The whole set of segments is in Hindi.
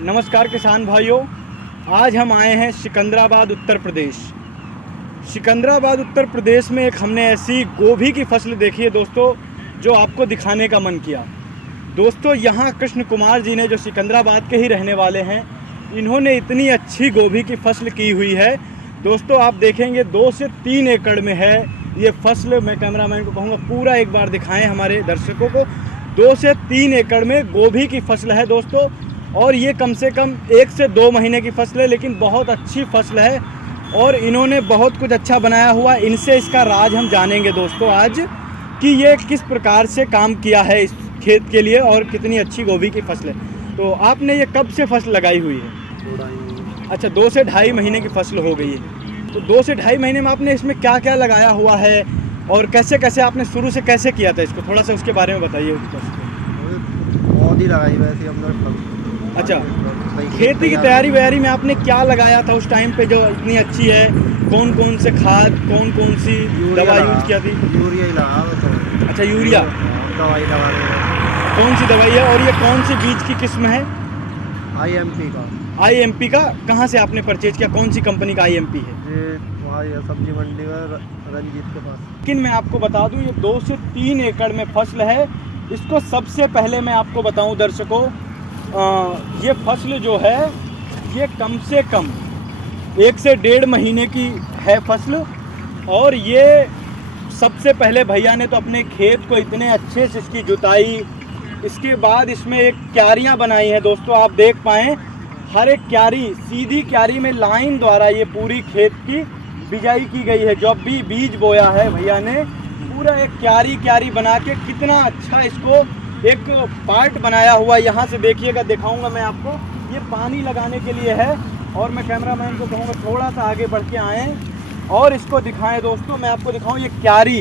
नमस्कार किसान भाइयों, आज हम आए हैं सिकंदराबाद उत्तर प्रदेश। सिकंदराबाद उत्तर प्रदेश में एक हमने ऐसी गोभी की फसल देखी है दोस्तों, जो आपको दिखाने का मन किया। दोस्तों यहाँ कृष्ण कुमार जी ने, जो सिकंदराबाद के ही रहने वाले हैं, इन्होंने इतनी अच्छी गोभी की फसल की हुई है दोस्तों। आप देखेंगे 2 से 3 एकड़ में है ये फसल। मैं कैमरामैन को कहूँगा पूरा एक बार दिखाएं हमारे दर्शकों को। 2 से 3 एकड़ में गोभी की फसल है दोस्तों, और ये कम से कम 1 से 2 महीने की फसल है, लेकिन बहुत अच्छी फसल है और इन्होंने बहुत कुछ अच्छा बनाया हुआ। इनसे इसका राज हम जानेंगे दोस्तों आज, कि ये किस प्रकार से काम किया है इस खेत के लिए और कितनी अच्छी गोभी की फसल है। तो आपने ये कब से फसल लगाई हुई है? अच्छा, 2 से ढाई महीने की फसल हो गई है। तो 2 से ढाई महीने में आपने इसमें क्या क्या लगाया हुआ है और कैसे कैसे आपने शुरू से कैसे किया था इसको, थोड़ा सा उसके बारे में बताइए। पौधी लगाई वैसे हमने। अच्छा, खेती की तैयारी वैयारी में आपने क्या लगाया था उस टाइम पे जो इतनी अच्छी है? कौन कौन से खाद, कौन कौन सी दवा यूज किया थी? यूरिया ही लगा तो। अच्छा, यूरिया दवाई लगा रहे हैं। कौन सी दवाई है और ये कौन सी बीज की किस्म है? IMP का। IMP का कहाँ से आपने परचेज किया? कौन सी कंपनी का IMP है? ये वहाँ ये सब्जी मंडी में रंजीत के पास। लेकिन मैं आपको बता दूं, ये 2 से 3 एकड़ में फसल है। इसको सबसे पहले मैं आपको बताऊं दर्शकों, ये फसल जो है ये कम से कम 1 से 1.5 महीने की है फसल। और ये सबसे पहले भैया ने तो अपने खेत को इतने अच्छे से इसकी जुताई, इसके बाद इसमें एक क्यारियाँ बनाई हैं दोस्तों। आप देख पाएँ, हर एक क्यारी, सीधी क्यारी में लाइन द्वारा ये पूरी खेत की बिजाई की गई है। जब भी बीज बोया है भैया ने, पूरा एक क्यारी बना के कितना अच्छा इसको एक पार्ट बनाया हुआ। यहाँ से देखिएगा, दिखाऊंगा मैं आपको। ये पानी लगाने के लिए है और मैं कैमरामैन को कहूँगा थोड़ा सा आगे बढ़ के आएँ और इसको दिखाएं दोस्तों। मैं आपको दिखाऊँ ये क्यारी,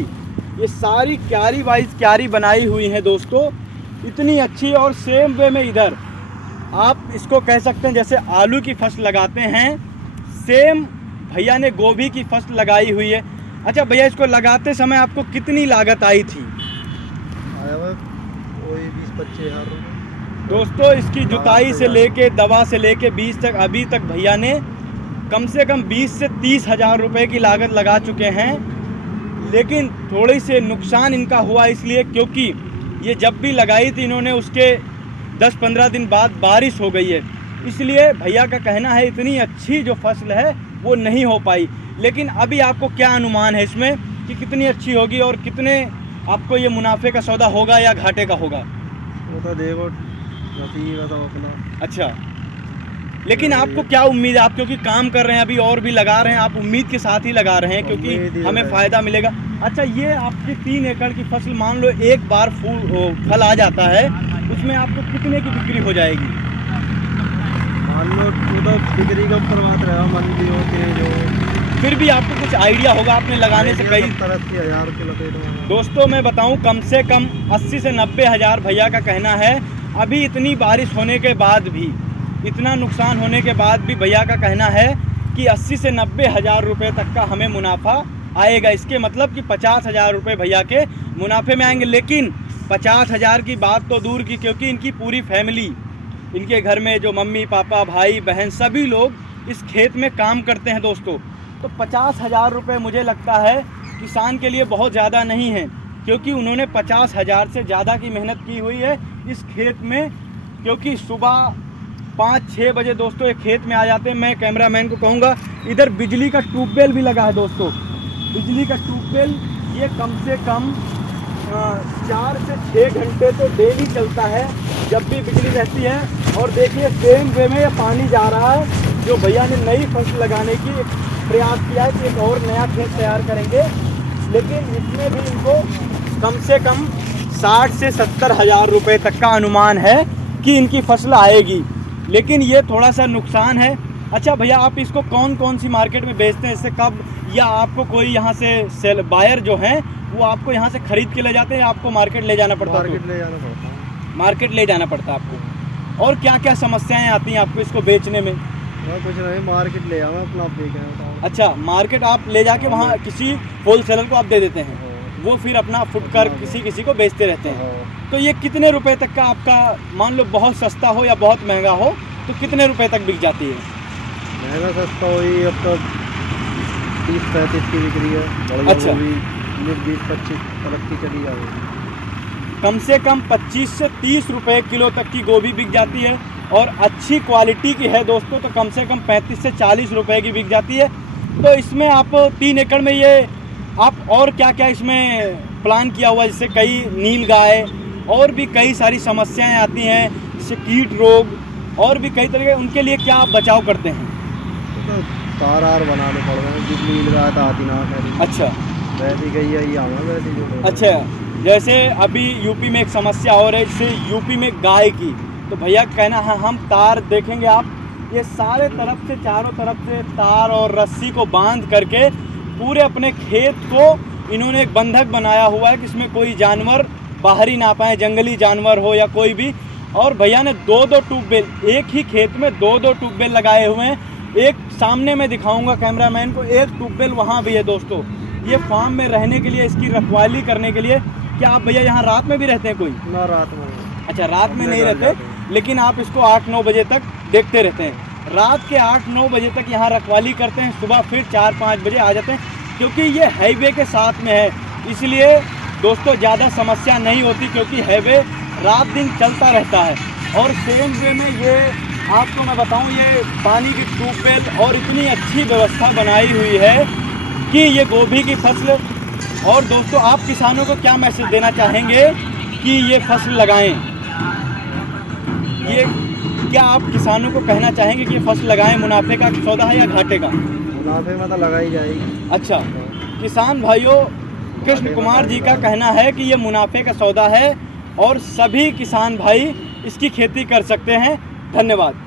ये सारी क्यारी वाइज क्यारी बनाई हुई है दोस्तों, इतनी अच्छी। और सेम वे में इधर आप इसको कह सकते हैं जैसे आलू की फसल लगाते हैं, सेम भैया ने गोभी की फसल लगाई हुई है। अच्छा भैया, इसको लगाते समय आपको कितनी लागत आई थी? वही 20-25 हज़ार रुपये दोस्तों। इसकी जुताई से लेके, दवा से लेके बीज तक, अभी तक भैया ने कम से कम 20 से 30 हज़ार रुपये की लागत लगा चुके हैं। लेकिन थोड़ी से नुकसान इनका हुआ इसलिए क्योंकि ये जब भी लगाई थी इन्होंने, उसके 10-15 दिन बाद बारिश हो गई है। इसलिए भैया का कहना है इतनी अच्छी जो फसल है वो नहीं हो पाई। लेकिन अभी आपको क्या अनुमान है इसमें कि कितनी अच्छी होगी और कितने आपको ये मुनाफे का सौदा होगा या घाटे का होगा? वो तो देखो, नसीब है तो अपना। अच्छा, लेकिन आपको क्या उम्मीद है? आप क्योंकि काम कर रहे हैं अभी और भी लगा रहे हैं, आप उम्मीद के साथ ही लगा रहे हैं क्योंकि हमें फ़ायदा मिलेगा। अच्छा, ये आपकी 3 एकड़ की फसल, मान लो एक बार फल आ जाता है, उसमें आपको कितने की बिक्री हो जाएगी? मान लो तो बिक्री के ऊपर बात रहेगा, मंडियों के जो। फिर भी आपको कुछ आइडिया होगा, आपने लगाने से कई 70-80 के लपेट में। दोस्तों मैं बताऊं, कम से कम 80 से 90 हज़ार भैया का कहना है। अभी इतनी बारिश होने के बाद भी, इतना नुकसान होने के बाद भी भैया का कहना है कि 80 से 90 हज़ार रुपये तक का हमें मुनाफा आएगा। इसके मतलब कि 50 हज़ार रुपये भैया के मुनाफे में आएंगे। लेकिन 50 हज़ार की बात तो दूर की, क्योंकि इनकी पूरी फैमिली, इनके घर में जो मम्मी पापा भाई बहन सभी लोग इस खेत में काम करते हैं दोस्तों। तो 50 हज़ार रुपये मुझे लगता है किसान के लिए बहुत ज़्यादा नहीं है, क्योंकि उन्होंने 50 हज़ार से ज़्यादा की मेहनत की हुई है इस खेत में। क्योंकि सुबह 5-6 बजे दोस्तों एक खेत में आ जाते हैं। मैं कैमरामैन को कहूँगा, इधर बिजली का ट्यूबवेल भी लगा है दोस्तों। बिजली का ट्यूबवेल ये कम से कम 4 से 6 घंटे तो डेली चलता है जब भी बिजली रहती है। और देखिए सेम वे में ये पानी जा रहा है, जो भैया ने नई फसल लगाने की प्रयास किया है कि एक और नया खेत तैयार करेंगे। लेकिन इसमें भी इनको कम से कम 60 से 70 हज़ार रुपये तक का अनुमान है कि इनकी फसल आएगी। लेकिन ये थोड़ा सा नुकसान है। अच्छा भैया, आप इसको कौन कौन सी मार्केट में बेचते हैं? इससे कब, या आपको कोई यहाँ से सेल बायर जो हैं वो आपको यहाँ से ख़रीद के ले जाते हैं या आपको मार्केट ले जाना पड़ता है? मार्केट ले जाना पड़ता है आपको। और क्या क्या समस्याएँ आती हैं आपको इसको बेचने में? कुछ नहीं, मार्केट ले आऊँ अपना बेचना। अच्छा, मार्केट आप ले जाके वहाँ किसी होलसेलर को आप दे देते हैं, वो फिर अपना फुटकर किसी को बेचते रहते हैं। तो ये कितने रुपए तक का आपका, मान लो बहुत सस्ता हो या बहुत महंगा हो, तो कितने रुपए तक बिक जाती है? महंगा सस्ता वही अब तो 30-35 की बिक्री है। बढ़िया अच्छा। गोभी 20-25 तक की चली जाएगी। कम से कम 25 से 30 रुपए किलो तक की गोभी बिक जाती है, और अच्छी क्वालिटी की है दोस्तों तो कम से कम 35 से 40 रुपए की बिक जाती है। तो इसमें आप 3 एकड़ में ये आप और क्या क्या इसमें प्लान किया हुआ है? जैसे कई नील गाय और भी कई सारी समस्याएं आती हैं, जैसे कीट रोग और भी कई तरह के, उनके लिए क्या आप बचाव करते हैं? तो तार बनाने पड़ रहे हैं, जितनी मिल रहा था आती ना है। अच्छा वैसी गई है ये आना वैसी जो। अच्छा, जैसे अभी यूपी में एक समस्या और है, जैसे यूपी में गाय की, तो भैया का कहना है हम तार देखेंगे आप, ये सारे तरफ से चारों तरफ से तार और रस्सी को बांध करके पूरे अपने खेत को इन्होंने एक बंधक बनाया हुआ है कि इसमें कोई जानवर बाहर ही ना पाए, जंगली जानवर हो या कोई भी। और भैया ने 2-2 ट्यूबवेल, एक ही खेत में 2-2 ट्यूबवेल लगाए हुए हैं। एक सामने में दिखाऊंगा कैमरामैन को, एक ट्यूबवेल वहाँ भी है दोस्तों। ये फार्म में रहने के लिए, इसकी रखवाली करने के लिए। क्या आप भैया यहाँ रात में भी रहते हैं कोई? ना रात में। अच्छा, रात में नहीं रहते, लेकिन आप इसको 8-9 बजे तक देखते रहते हैं। रात के 8-9 बजे तक यहाँ रखवाली करते हैं, सुबह फिर 4-5 बजे आ जाते हैं, क्योंकि ये हाईवे के साथ में है, इसलिए दोस्तों ज़्यादा समस्या नहीं होती, क्योंकि हाईवे रात दिन चलता रहता है। और सेम वे में ये आपको मैं बताऊं, ये पानी की ट्यूबवेल और इतनी अच्छी व्यवस्था बनाई हुई है कि ये गोभी की फसल। और दोस्तों आप किसानों को क्या मैसेज देना चाहेंगे कि ये फसल लगाएं? ये क्या आप किसानों को कहना चाहेंगे कि ये फसल लगाएं? मुनाफे का सौदा है या घाटे का? मुनाफे में तो लगाई जाएगी। अच्छा, किसान भाइयों, कृष्ण कुमार जी का कहना है कि ये मुनाफे का सौदा है और सभी किसान भाई इसकी खेती कर सकते हैं। धन्यवाद।